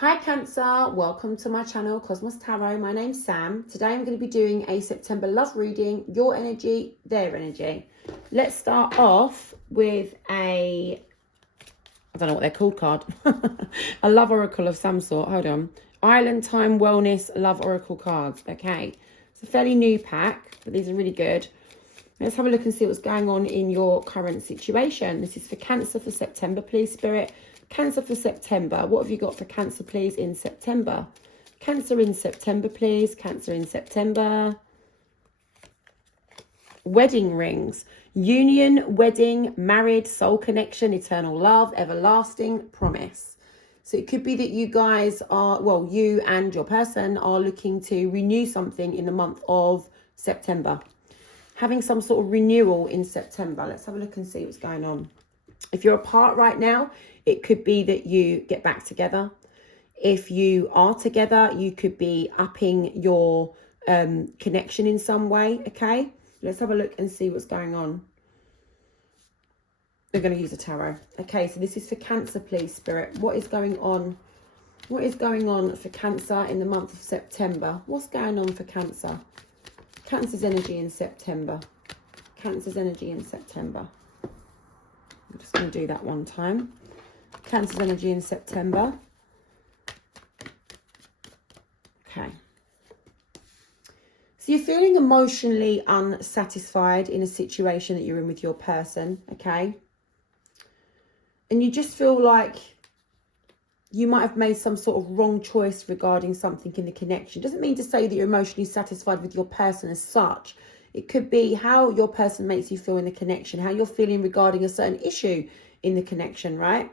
Hi Cancer, welcome to my channel Cosmos Tarot. My name's Sam. Today I'm going to be doing a September love reading, your energy, their energy. Let's start off with I don't know what they're called card. A love oracle of some sort. Hold on. Island Time Wellness Love Oracle cards. Okay. It's a fairly new pack, but these are really good. Let's have a look and see what's going on in your current situation. This is for Cancer for September, please, Spirit. Cancer for September. What have you got for Cancer, please, in September? Cancer in September, please. Cancer in September. Wedding rings. Union, wedding, married, soul connection, eternal love, everlasting promise. So it could be that you guys are, well, you and your person are looking to renew something in the month of September. Having some sort of renewal in September. Let's have a look and see what's going on. If you're apart right now, it could be that you get back together. If you are together, you could be upping your connection in some way, okay? Let's have a look and see what's going on. We're going to use a tarot. Okay, so this is for Cancer, please, Spirit. What is going on? What is going on for Cancer in the month of September? What's going on for Cancer? Cancer's energy in September. Cancer's energy in September. I'm just going to do that one time. Cancer's energy in September. Okay. So you're feeling emotionally unsatisfied in a situation that you're in with your person, okay? And you just feel like you might have made some sort of wrong choice regarding something in the connection. Doesn't mean to say that you're emotionally satisfied with your person as such. It could be how your person makes you feel in the connection, how you're feeling regarding a certain issue in the connection, right?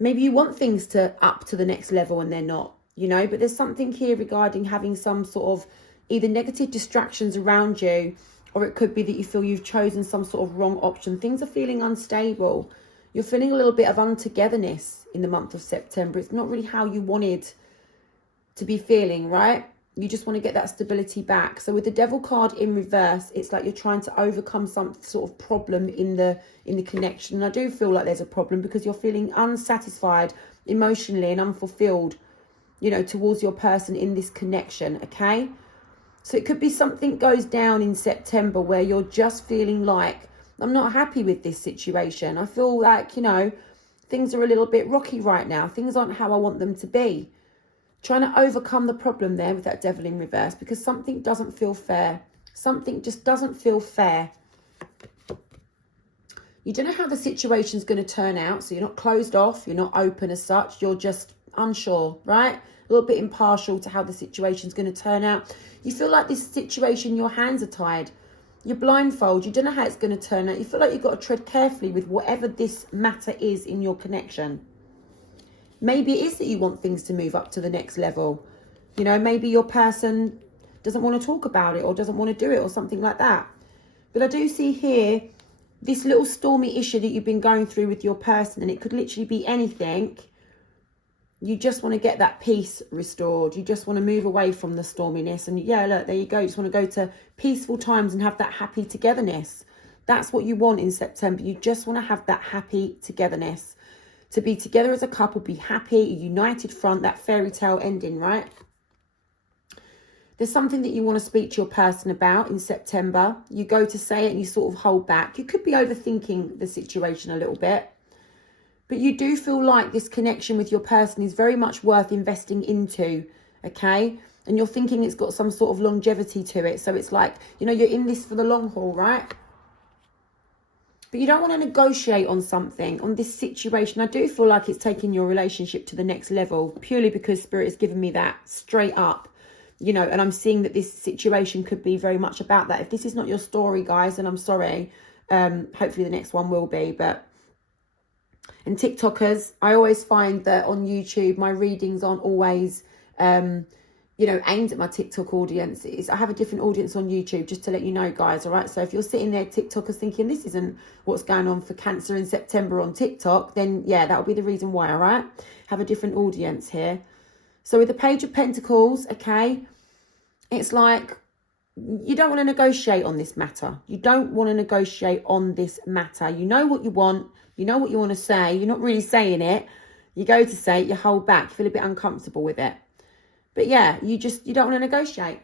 Maybe you want things to up to the next level and they're not, you know, but there's something here regarding having some sort of either negative distractions around you, or it could be that you feel you've chosen some sort of wrong option. Things are feeling unstable. You're feeling a little bit of untogetherness in the month of September. It's not really how you wanted to be feeling, right? You just want to get that stability back. So with the Devil card in reverse, it's like you're trying to overcome some sort of problem in the connection. And I do feel like there's a problem because you're feeling unsatisfied emotionally and unfulfilled, you know, towards your person in this connection, okay? So it could be something goes down in September where you're just feeling like, I'm not happy with this situation. I feel like, you know, things are a little bit rocky right now. Things aren't how I want them to be. Trying to overcome the problem there with that Devil in reverse because something doesn't feel fair. Something just doesn't feel fair. You don't know how the situation's going to turn out. So you're not closed off. You're not open as such. You're just unsure, right? A little bit impartial to how the situation's going to turn out. You feel like this situation, your hands are tied. You're blindfolded. You don't know how it's going to turn out. You feel like you've got to tread carefully with whatever this matter is in your connection. Maybe it is that you want things to move up to the next level. You know, maybe your person doesn't want to talk about it or doesn't want to do it or something like that. But I do see here this little stormy issue that you've been going through with your person, and it could literally be anything. You just want to get that peace restored. You just want to move away from the storminess. And yeah, look, there you go. You just want to go to peaceful times and have that happy togetherness. That's what you want in September. You just want to have that happy togetherness. To be together as a couple, be happy, a united front, that fairy tale ending, right? There's something that you want to speak to your person about in September. You go to say it and you sort of hold back. You could be overthinking the situation a little bit. But you do feel like this connection with your person is very much worth investing into, okay? And you're thinking it's got some sort of longevity to it. So it's like, you know, you're in this for the long haul, right? But you don't want to negotiate on something, on this situation. I do feel like it's taking your relationship to the next level purely because Spirit has given me that straight up, you know, and I'm seeing that this situation could be very much about that. If this is not your story, guys, then I'm sorry. Hopefully the next one will be. But and TikTokers, I always find that on YouTube, my readings aren't always, you know, aimed at my TikTok audience. I have a different audience on YouTube, just to let you know, guys, all right? So if you're sitting there, TikTokers, thinking this isn't what's going on for Cancer in September on TikTok, then yeah, that'll be the reason why, all right? Have a different audience here. So with the Page of Pentacles, okay, it's like you don't want to negotiate on this matter. You don't want to negotiate on this matter. You know what you want. You know what you want to say. You're not really saying it. You go to say it, you hold back, you feel a bit uncomfortable with it. But yeah, you don't want to negotiate.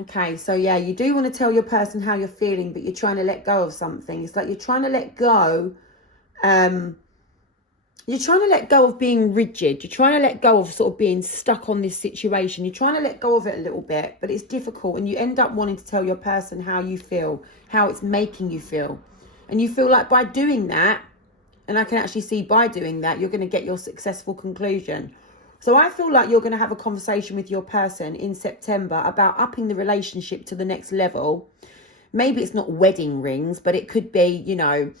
Okay, so yeah, you do want to tell your person how you're feeling, but you're trying to let go of something. It's like you're trying to let go. You're trying to let go of being rigid. You're trying to let go of sort of being stuck on this situation. You're trying to let go of it a little bit, but it's difficult. And you end up wanting to tell your person how you feel, how it's making you feel. And you feel like by doing that, and I can actually see by doing that, you're going to get your successful conclusion. So I feel like you're going to have a conversation with your person in September about upping the relationship to the next level. Maybe it's not wedding rings, but it could be, you know,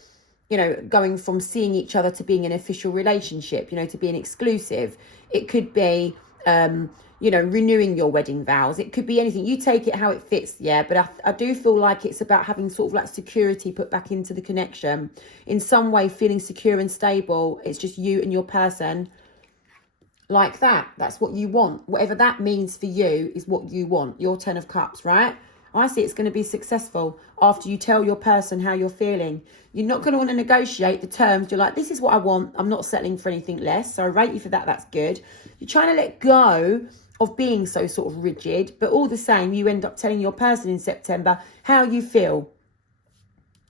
going from seeing each other to being an official relationship, to being exclusive. It could be, renewing your wedding vows. It could be anything. You take it how it fits, yeah. But I do feel like it's about having sort of like security put back into the connection. In some way, feeling secure and stable. It's just you and your person. Like that. That's what you want. Whatever that means for you is what you want. Your 10 of Cups, right? I see it's going to be successful after you tell your person how you're feeling. You're not going to want to negotiate the terms. You're like, this is what I want. I'm not settling for anything less. So I rate you for that. That's good. You're trying to let go of being so sort of rigid. But all the same, you end up telling your person in September how you feel.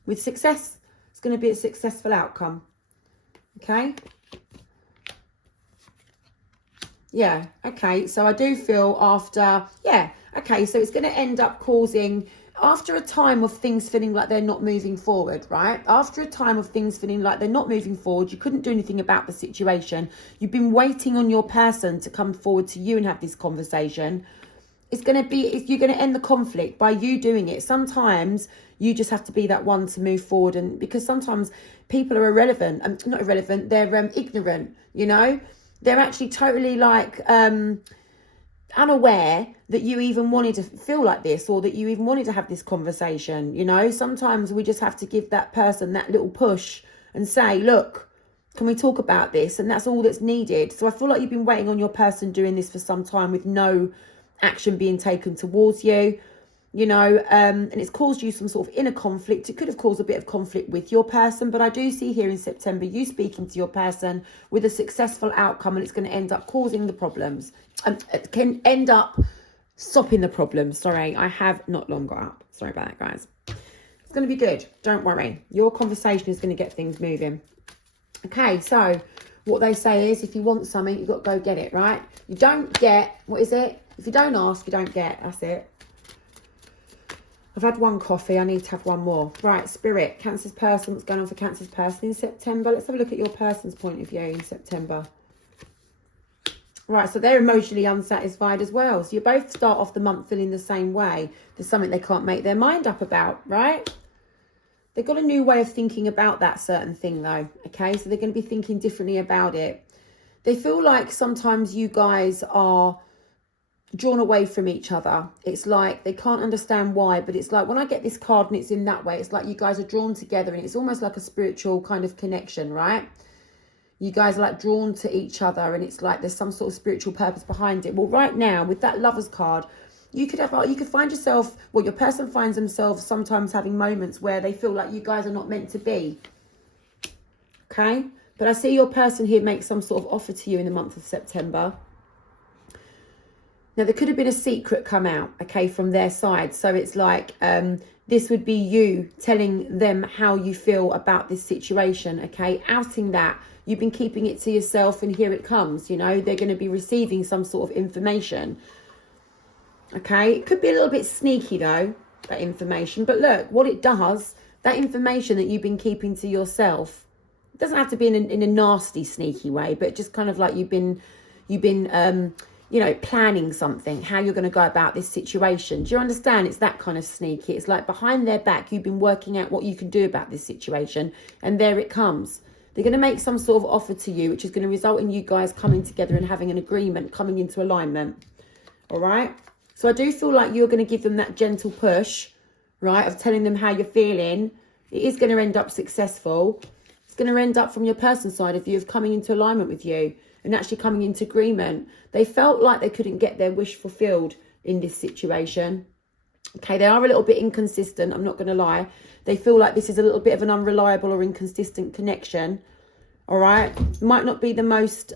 With success, it's going to be a successful outcome. Okay? Yeah, okay, so I do feel after, okay, so it's going to end up causing, after a time of things feeling like they're not moving forward, right? After a time of things feeling like they're not moving forward, you couldn't do anything about the situation. You've been waiting on your person to come forward to you and have this conversation. It's going to be, you're going to end the conflict by you doing it. Sometimes you just have to be that one to move forward, and because sometimes people are irrelevant, not irrelevant, they're ignorant, They're actually totally like unaware that you even wanted to feel like this, or that you even wanted to have this conversation. Sometimes we just have to give that person that little push and say, look, can we talk about this? And that's all that's needed. So I feel like you've been waiting on your person doing this for some time with no action being taken towards you. And it's caused you some sort of inner conflict. It could have caused a bit of conflict with your person, but I do see here in September you speaking to your person with a successful outcome, and it's going to end up causing the problems. It can end up stopping the problems. Sorry, I have not long got up. Sorry about that, guys. It's going to be good. Don't worry. Your conversation is going to get things moving. Okay, so what they say is if you want something, you've got to go get it, right? You don't get, what is it? If you don't ask, you don't get. That's it. I've had one coffee. I need to have one more. Right, Spirit. Cancer's person. What's going on for Cancer's person in September? Let's have a look at your person's point of view in September. Right, so they're emotionally unsatisfied as well. So you both start off the month feeling the same way. There's something they can't make their mind up about, right? They've got a new way of thinking about that certain thing, though. Okay, so they're going to be thinking differently about it. They feel like sometimes you guys are drawn away from each other. It's like they can't understand why, but it's like when I get this card and it's in that way, it's like you guys are drawn together, and it's almost like a spiritual kind of connection, right? You guys are like drawn to each other, and it's like there's some sort of spiritual purpose behind it. Well, right now with that Lovers card, you could find yourself, well, your person finds themselves sometimes having moments where they feel like you guys are not meant to be. Okay, but I see your person here make some sort of offer to you in the month of September. Now, there could have been a secret come out, okay, from their side. So it's like this would be you telling them how you feel about this situation, okay, outing that. You've been keeping it to yourself, and here it comes, they're going to be receiving some sort of information, okay. It could be a little bit sneaky, though, that information. But look, what it does, that information that you've been keeping to yourself, it doesn't have to be in a nasty, sneaky way, but just kind of like you've been planning something, how you're going to go about this situation. Do you understand? It's that kind of sneaky. It's like behind their back, you've been working out what you can do about this situation, and there it comes. They're going to make some sort of offer to you, which is going to result in you guys coming together and having an agreement, coming into alignment. All right? So I do feel like you're going to give them that gentle push, right, of telling them how you're feeling. It is going to end up successful. It's going to end up from your person's side of view of coming into alignment with you and actually coming into agreement. They felt like they couldn't get their wish fulfilled in this situation. Okay, they are a little bit inconsistent, I'm not going to lie. They feel like this is a little bit of an unreliable or inconsistent connection. All right, might not be the most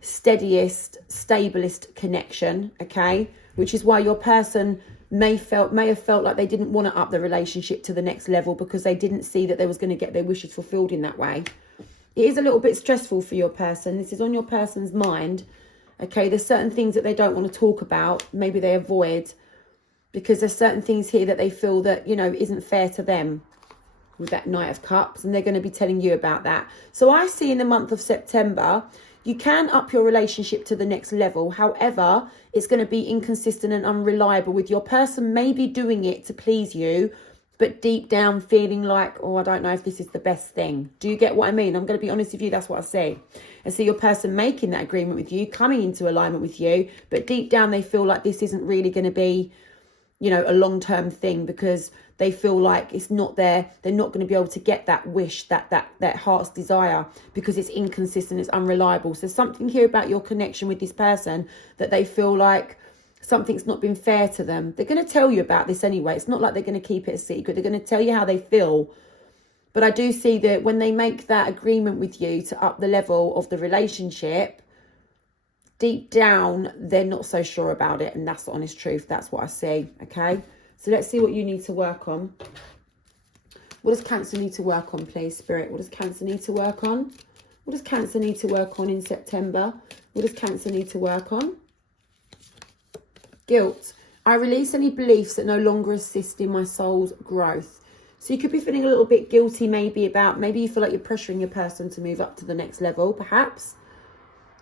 steadiest, stablest connection, okay? Which is why your person may have felt like they didn't want to up the relationship to the next level because they didn't see that they was going to get their wishes fulfilled in that way. It is a little bit stressful for your person. This is on your person's mind, okay? There's certain things that they don't want to talk about. Maybe they avoid because there's certain things here that they feel that, you know, isn't fair to them with that Knight of Cups, and they're going to be telling you about that. So I see in the month of September, you can up your relationship to the next level. However, it's going to be inconsistent and unreliable with your person maybe doing it to please you, but deep down feeling like, oh, I don't know if this is the best thing. Do you get what I mean? I'm going to be honest with you. That's what I see. I see your person making that agreement with you, coming into alignment with you, but deep down they feel like this isn't really going to be, you know, a long-term thing because they feel like it's not there. They're not going to be able to get that wish, that heart's desire, because it's inconsistent, it's unreliable. So something here about your connection with this person that they feel like something's not been fair to them. They're going to tell you about this anyway. It's not like they're going to keep it a secret. They're going to tell you how they feel. But I do see that when they make that agreement with you to up the level of the relationship, deep down, they're not so sure about it. And that's the honest truth. That's what I see. Okay. So let's see what you need to work on. What does Cancer need to work on, please, Spirit? What does Cancer need to work on? What does Cancer need to work on in September? What does Cancer need to work on? Guilt. I release any beliefs that no longer assist in my soul's growth. So you could be feeling a little bit guilty maybe you feel like you're pressuring your person to move up to the next level, perhaps.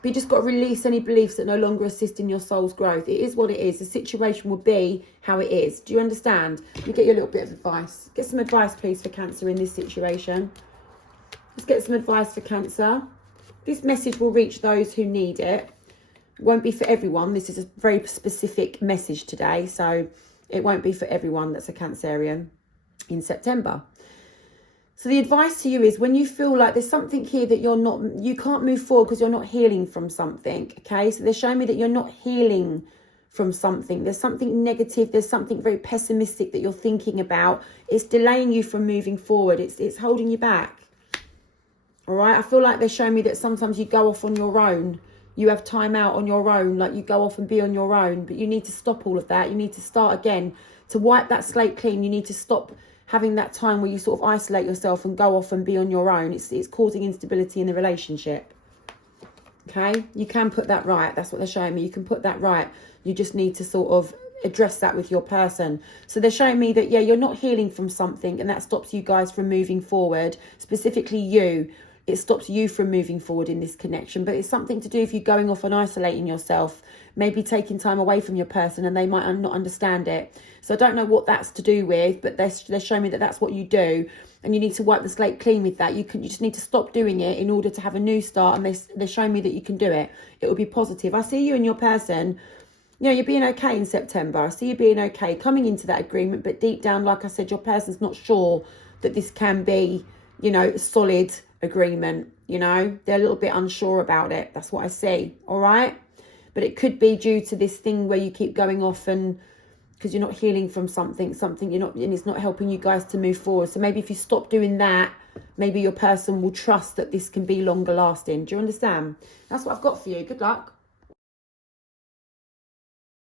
But you just got to release any beliefs that no longer assist in your soul's growth. It is what it is. The situation will be how it is. Do you understand? Let me get you a little bit of advice. Get some advice, please, for Cancer in this situation. Let's get some advice for Cancer. This message will reach those who need it. It won't be for everyone. This is a very specific message today. So it won't be for everyone that's a Cancerian in September. So the advice to you is when you feel like there's something here that you can't move forward because you're not healing from something, okay? So they're showing me that you're not healing from something. There's something negative. There's something very pessimistic that you're thinking about. It's delaying you from moving forward. It's holding you back, all right? I feel like they're showing me that sometimes you go off on your own. You have time out on your own, like you go off and be on your own, but you need to stop all of that. You need to start again. To wipe that slate clean, you need to stop having that time where you sort of isolate yourself and go off and be on your own. It's causing instability in the relationship. Okay, you can put that right. That's what they're showing me. You can put that right. You just need to sort of address that with your person. So they're showing me that, yeah, you're not healing from something and that stops you guys from moving forward. Specifically you. It stops you from moving forward in this connection, but it's something to do with you going off and isolating yourself, maybe taking time away from your person, and they might not understand it. So I don't know what that's to do with, but they're showing me that that's what you do, and you need to wipe the slate clean with that. You just need to stop doing it in order to have a new start, and they're showing me that you can do it. It will be positive. I see you and your person, you know, you're being okay in September. I see you being okay, coming into that agreement, but deep down, like I said, your person's not sure that this can be, you know, solid agreement. You know, they're a little bit unsure about it. That's what I see. All right, but it could be due to this thing where you keep going off and because you're not healing from something you're not, and it's not helping you guys to move forward. So maybe if you stop doing that, maybe your person will trust that this can be longer lasting. Do you understand? That's what I've got for you. Good luck.